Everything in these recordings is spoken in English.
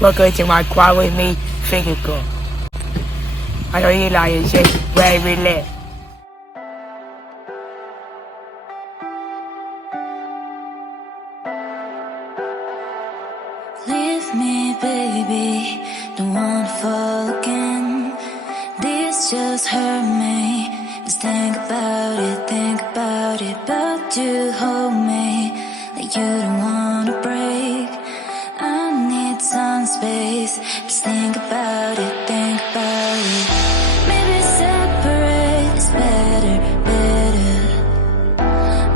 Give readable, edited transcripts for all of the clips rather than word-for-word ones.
Welcome to my quad with me physical. I know you like it, shit, very lit. Leave me, baby, don't wanna fall again. This just hurt me. Just think about it, but you hold me like you don't wanna break. I need some space. Just think about it, Maybe separate is better.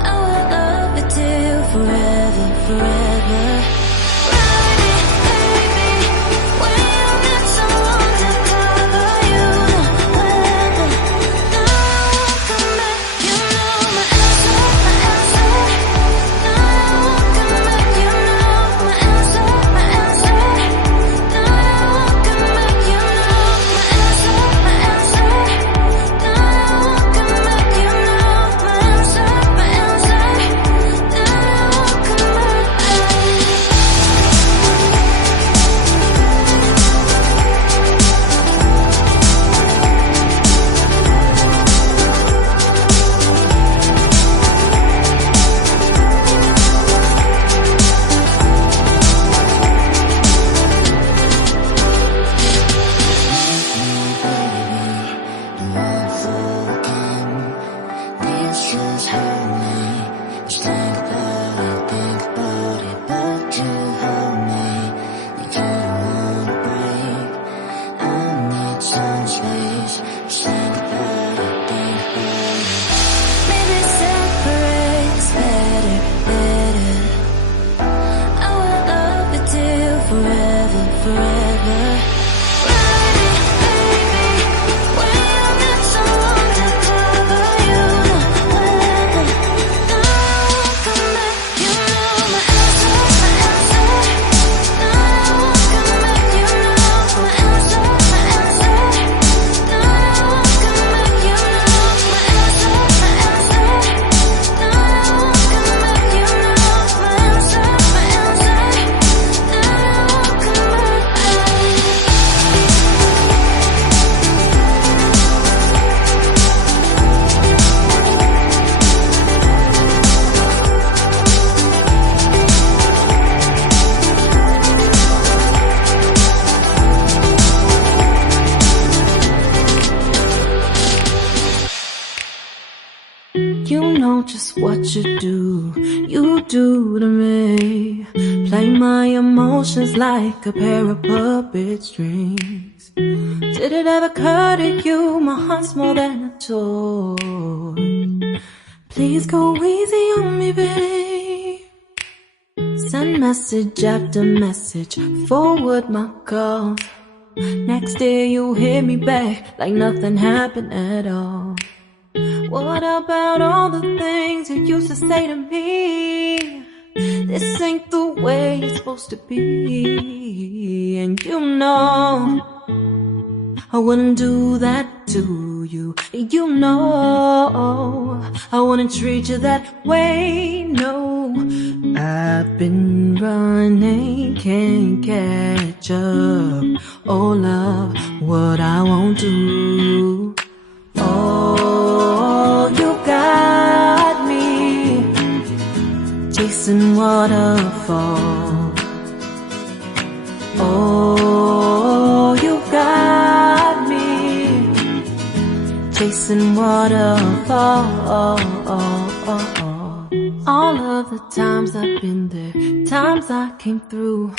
I will love you till forever. Just what you do to me. Play my emotions like a pair of puppet strings. Did it ever occur to you my heart's more than a toy? Please go easy on me, babe. Send message after message, forward my calls. Next day you hit me back like nothing happened at all. What about all the things you used to say to me? This ain't the way it's supposed to be. And you know I wouldn't do that to you. You know I wouldn't treat you that way, no. I've been running, can't catch up. Oh love, what I won't do. Oh, you got me chasing waterfalls. Oh, you got me chasing waterfalls. All of the times I've been there, times I came through,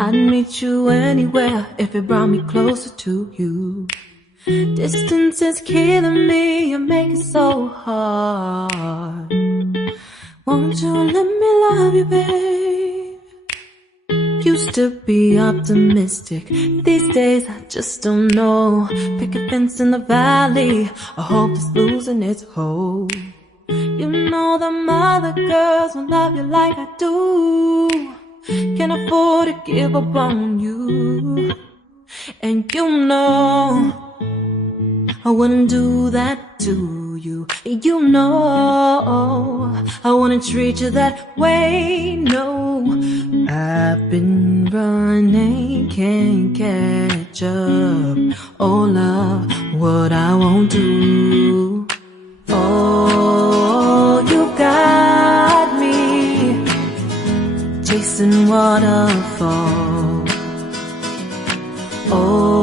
I'd meet you anywhere if it brought me closer to you. Distance is killing me, you make it so hard. Won't you let me love you, babe? Used to be optimistic, these days I just don't know. Pick a fence in the valley, I hope it's losing its hold. You know them other girls won't love you like I do. Can't afford to give up on you. And you know I wouldn't do that to you. You know, I wouldn't treat you that way, no. I've been running, can't catch up. Oh love, what I won't do. Oh, you got me chasing waterfall. Oh,